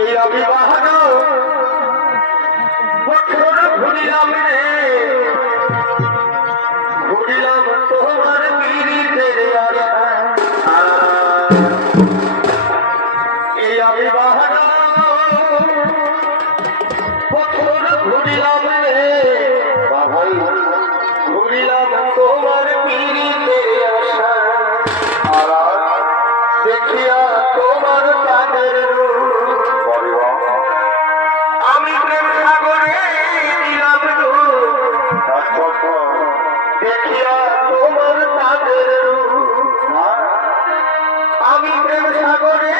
এই অভিবাহন তোমার তাদের আমি প্রেম সাগরে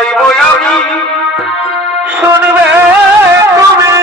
চাইব আমি। শুনবে তুমি